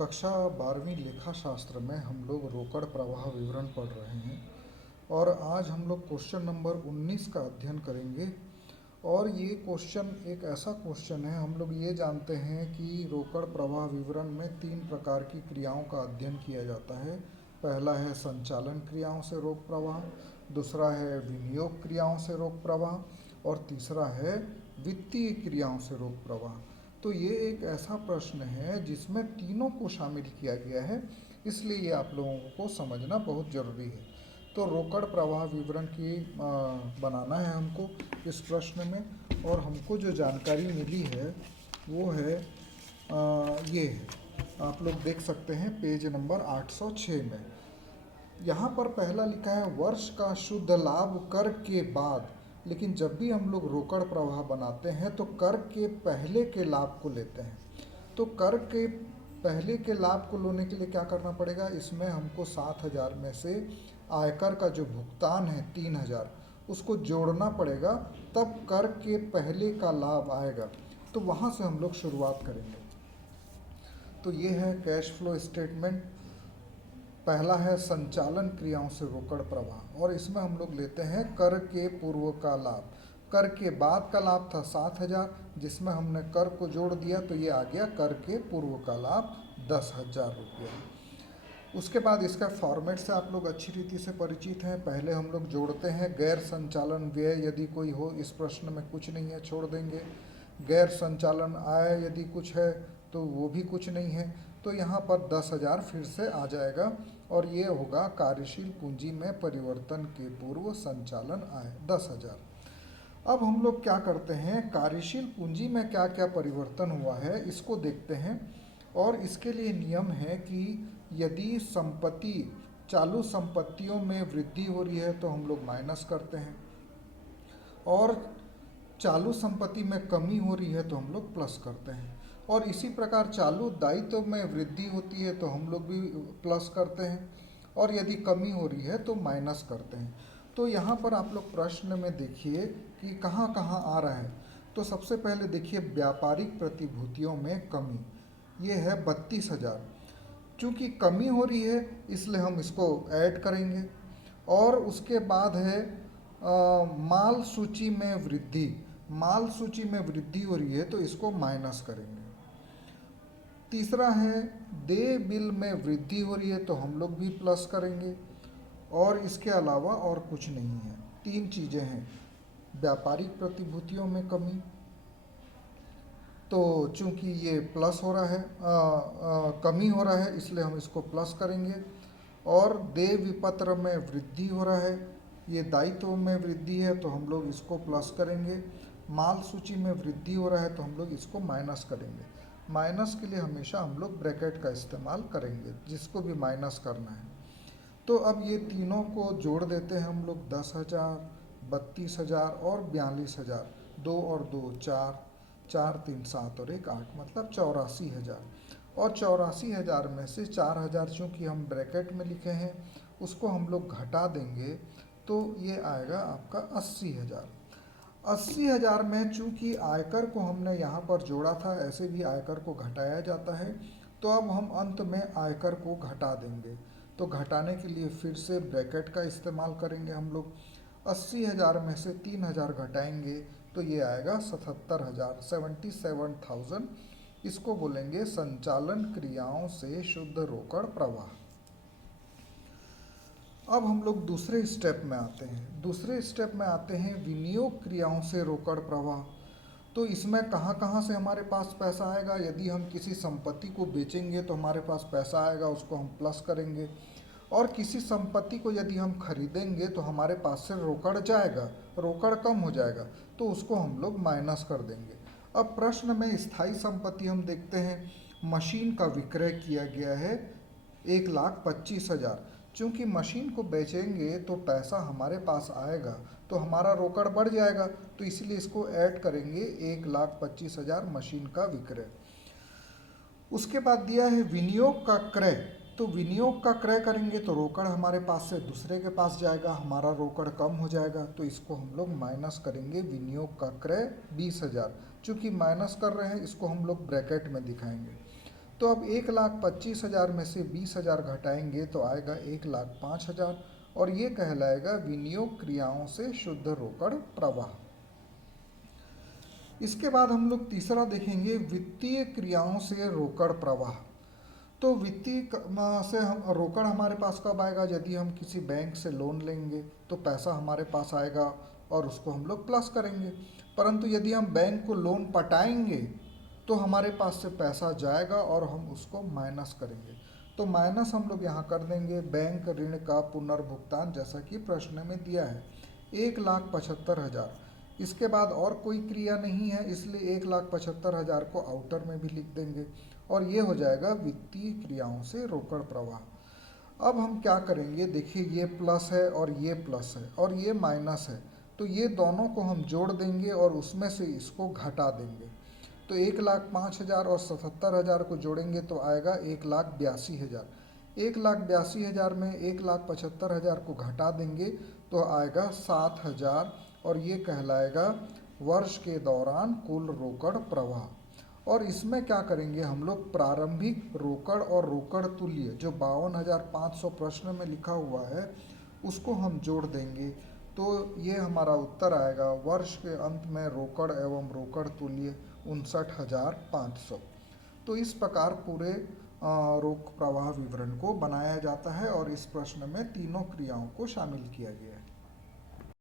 कक्षा 12वीं लेखा शास्त्र में हम लोग रोकड़ प्रवाह विवरण पढ़ रहे हैं और आज हम लोग क्वेश्चन नंबर 19 का अध्ययन करेंगे। और ये क्वेश्चन एक ऐसा क्वेश्चन है, हम लोग ये जानते हैं कि रोकड़ प्रवाह विवरण में 3 प्रकार की क्रियाओं का अध्ययन किया जाता है। पहला है संचालन क्रियाओं से रोक प्रवाह, दूसरा है विनियोग क्रियाओं से रोक प्रवाह और तीसरा है वित्तीय क्रियाओं से रोक प्रवाह। तो ये एक ऐसा प्रश्न है जिसमें तीनों को शामिल किया गया है, इसलिए ये आप लोगों को समझना बहुत ज़रूरी है। तो रोकड़ प्रवाह विवरण की बनाना है हमको इस प्रश्न में, और हमको जो जानकारी मिली है वो है ये है, आप लोग देख सकते हैं पेज नंबर 806 में। यहाँ पर पहला लिखा है वर्ष का शुद्ध लाभ कर के बाद। लेकिन जब भी हम लोग रोकड़ प्रवाह बनाते हैं तो कर के पहले के लाभ को लेते हैं। तो कर के पहले के लाभ को लेने के लिए क्या करना पड़ेगा, इसमें हमको 7,000 में से आयकर का जो भुगतान है 3,000 उसको जोड़ना पड़ेगा, तब कर के पहले का लाभ आएगा। तो वहाँ से हम लोग शुरुआत करेंगे। तो ये है कैश फ्लो स्टेटमेंट। पहला है संचालन क्रियाओं से रोकड़ प्रवाह, और इसमें हम लोग लेते हैं कर के पूर्व का लाभ। कर के बाद का लाभ था 7,000, जिसमें हमने कर को जोड़ दिया तो ये आ गया कर के पूर्व का लाभ 10,000 रुपया। उसके बाद इसका फॉर्मेट से आप लोग अच्छी रीति से परिचित हैं। पहले हम लोग जोड़ते हैं गैर संचालन व्यय यदि कोई हो, इस प्रश्न में कुछ नहीं है छोड़ देंगे। गैर संचालन आय यदि कुछ है तो वो भी कुछ नहीं है, तो यहाँ पर 10,000 फिर से आ जाएगा और ये होगा कार्यशील पूंजी में परिवर्तन के पूर्व संचालन आय 10,000। अब हम लोग क्या करते हैं, कार्यशील पूंजी में क्या क्या परिवर्तन हुआ है इसको देखते हैं। और इसके लिए नियम है कि यदि संपत्ति चालू संपत्तियों में वृद्धि हो रही है तो हम लोग माइनस करते हैं, और चालू संपत्ति में कमी हो रही है तो हम लोग प्लस करते हैं। और इसी प्रकार चालू दायित्व में वृद्धि होती है तो हम लोग भी प्लस करते हैं, और यदि कमी हो रही है तो माइनस करते हैं। तो यहाँ पर आप लोग प्रश्न में देखिए कि कहाँ कहाँ आ रहा है। तो सबसे पहले देखिए व्यापारिक प्रतिभूतियों में कमी, ये है 32,000। चूँकि कमी हो रही है इसलिए हम इसको ऐड करेंगे। और उसके बाद है माल सूची में वृद्धि। माल सूची में वृद्धि हो रही है तो इसको माइनस करेंगे। तीसरा है देय बिल में वृद्धि हो रही है तो हम लोग भी प्लस करेंगे, और इसके अलावा और कुछ नहीं है। 3 चीज़ें हैं, व्यापारिक प्रतिभूतियों में कमी, तो चूंकि ये प्लस हो रहा है कमी हो रहा है इसलिए हम इसको प्लस करेंगे। और देय विपत्र में वृद्धि हो रहा है, ये दायित्व में वृद्धि है तो हम लोग इसको प्लस करेंगे। माल सूची में वृद्धि हो रहा है तो हम लोग इसको माइनस करेंगे। माइनस के लिए हमेशा हम लोग ब्रैकेट का इस्तेमाल करेंगे जिसको भी माइनस करना है। तो अब ये तीनों को जोड़ देते हैं हम लोग, 10,000, 32,000 और 42,000। 2 और 2 4, 4 3 7 और 1 8, मतलब 84,000। और 84,000 में से 4,000 चूँकि हम ब्रैकेट में लिखे हैं उसको हम लोग घटा देंगे तो ये आएगा आपका 80,000। 80,000 में चूँकि आयकर को हमने यहाँ पर जोड़ा था, ऐसे भी आयकर को घटाया जाता है, तो अब हम अंत में आयकर को घटा देंगे। तो घटाने के लिए फिर से ब्रैकेट का इस्तेमाल करेंगे हम लोग। 80,000 में से 3,000 घटाएंगे तो ये आएगा 77,000, 77,000। इसको बोलेंगे संचालन क्रियाओं से शुद्ध रोकड़ प्रवाह। अब हम लोग दूसरे स्टेप में आते हैं। दूसरे स्टेप में आते हैं विनियोग क्रियाओं से रोकड़ प्रवाह। तो इसमें कहाँ कहाँ से हमारे पास पैसा आएगा, यदि हम किसी संपत्ति को बेचेंगे तो हमारे पास पैसा आएगा, उसको हम प्लस करेंगे। और किसी संपत्ति को यदि हम खरीदेंगे तो हमारे पास से रोकड़ जाएगा, रोकड़ कम हो जाएगा, तो उसको हम लोग माइनस कर देंगे। अब प्रश्न में स्थायी संपत्ति हम देखते हैं, मशीन का विक्रय किया गया है 1,25,000। चूँकि मशीन को बेचेंगे तो पैसा हमारे पास आएगा तो हमारा रोकड़ बढ़ जाएगा, तो इसलिए इसको ऐड करेंगे 1,25,000 मशीन का विक्रय। उसके बाद दिया है विनियोग का क्रय। तो विनियोग का क्रय करेंगे तो रोकड़ हमारे पास से दूसरे के पास जाएगा, हमारा रोकड़ कम हो जाएगा, तो इसको हम लोग माइनस करेंगे। विनियोग का क्रय 20,000, चूँकि माइनस कर रहे हैं इसको हम लोग ब्रैकेट में दिखाएंगे। तो अब 1,25,000 में से 20,000 घटाएंगे तो आएगा 1,05,000 और ये कहलाएगा विनियोग क्रियाओं से शुद्ध रोकड़ प्रवाह। इसके बाद हम लोग तीसरा देखेंगे वित्तीय क्रियाओं से रोकड़ प्रवाह। तो वित्तीय से हम रोकड़ हमारे पास कब आएगा? यदि हम किसी बैंक से लोन लेंगे तो पैसा हमारे पास आएगा और उसको हम लोग प्लस करेंगे। परंतु यदि हम बैंक को लोन पटाएंगे तो हमारे पास से पैसा जाएगा और हम उसको माइनस करेंगे। तो माइनस हम लोग यहाँ कर देंगे बैंक ऋण का पुनर्भुगतान, जैसा कि प्रश्न में दिया है 1,75,000। इसके बाद और कोई क्रिया नहीं है, इसलिए 1,75,000 को आउटर में भी लिख देंगे और ये हो जाएगा वित्तीय क्रियाओं से रोकड़ प्रवाह। अब हम क्या करेंगे? देखिए, ये प्लस है और ये प्लस है और ये माइनस है, तो ये दोनों को हम जोड़ देंगे और उसमें से इसको घटा देंगे। तो 1,05,000 और 77,000 को जोड़ेंगे तो आएगा 1,82,000। 1,82,000 में 1,75,000 को घटा देंगे तो आएगा 7,000 और ये कहलाएगा वर्ष के दौरान कुल रोकड़ प्रवाह। और इसमें क्या करेंगे हम लोग? प्रारंभिक रोकड़ और रोकड़ तुल्य जो 52,500 प्रश्न में लिखा हुआ है उसको हम जोड़ देंगे, तो ये हमारा उत्तर आएगा वर्ष के अंत में रोकड़ एवं रोकड़ तुल्य 59,500। तो इस प्रकार पूरे रोक प्रवाह विवरण को बनाया जाता है और इस प्रश्न में तीनों क्रियाओं को शामिल किया गया है।